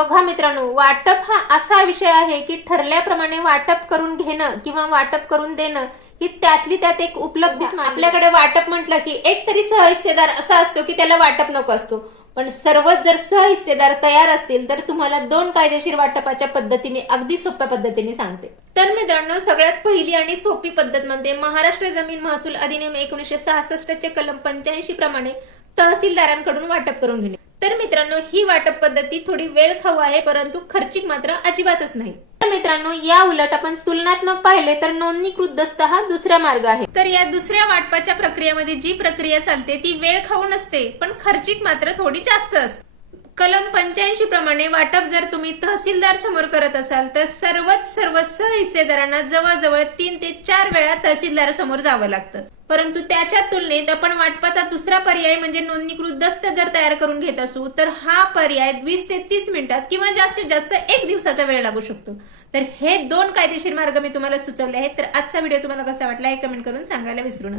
बघा मित्रांनो वाटप हा असा विषय आहे की ठरल्याप्रमाणे वाटप करून घेणं किंवा वाटप करून देणं ही त्यातली त्यात एक उपलब्धीच मानली. आपल्याकडे वाटप म्हटलं की एक तरी सहहिस्सेदार असा असतो की त्याला वाटप नको असतो. पण सर्वच जर सहहिस्सेदार तयार असतील तर तुम्हाला दोन कायदेशीर वाटपाच्या पद्धती मी अगदी सोप्या पद्धतीने सांगते. तर मित्रांनो सगळ्यात पहिली आणि सोपी पद्धत म्हणजे महाराष्ट्र जमीन महसूल अधिनियम एकोणीशे सहासष्टचे कलम पंच्याऐंशी प्रमाणे तहसीलदारांकडून वाटप करून घेणे. तर मित्रांनो ही वाटप पद्धती थोडी वेळ खाऊ आहे परंतु खर्चिक मात्र अजिबातच नाही. तर मित्रांनो या उलट आपण तुलनात्मक पाहिले तर नोंदणीकृत दस्त हा दुसरा मार्ग आहे. तर या दुसऱ्या वाटपाच्या प्रक्रियेमध्ये जी प्रक्रिया चालते ती वेळ खाऊ नसते पण खर्चिक मात्र थोडी जास्त असते. कलम पंच्याऐंशी प्रमाणे वाटप जर तुम्ही तहसीलदार समोर करत असाल तर सर्वच सर्व सहहिस्सेदारांना जवळजवळ तीन ते चार वेळा तहसीलदार समोर जावं लागतं. परंतु त्याच्या तुलनेत आपण वाटपाचा दुसरा पर्याय म्हणजे नोंदणीकृत दस्त जर तयार करून घेत असू तर हा पर्याय वीस ते तीस मिनिटात किंवा जास्तीत जास्त एक दिवसाचा वेळ लागू शकतो. तर हे दोन कायदेशीर मार्ग मी तुम्हाला सुचवले आहेत. तर आजचा व्हिडिओ तुम्हाला कसा वाटला हे कमेंट करून सांगायला विसरू नका.